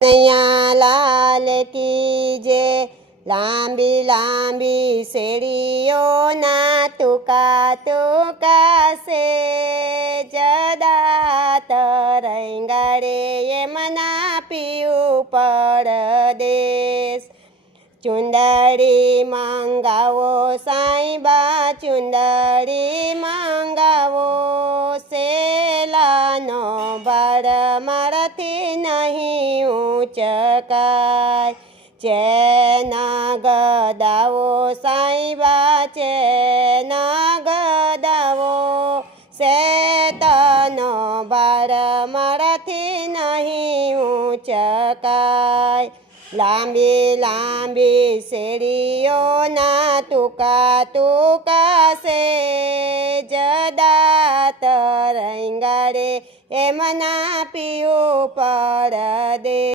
કનૈયા લાલ કી જે લાંબી લાંબી શેરીઓના ટૂંકા ટૂંકા છે જદા તરંગાડે એમના પીયું પરદેશ ચુંદડી મંગાવો સાંઈબા ચુંદડી મંગાવો સેલાનો ભાર મારાથી નહીં ઊંચકાય ચેના ગદાવો સાંઈબા ચેના ગદાવો શેતનો ભાર મારાથી નહીં ઊંચકાય લાંબી લાંબી શેરીઓના ટૂંકા ટૂંકા છે જદા તરંગાડે એમના પીયું પરદેશ।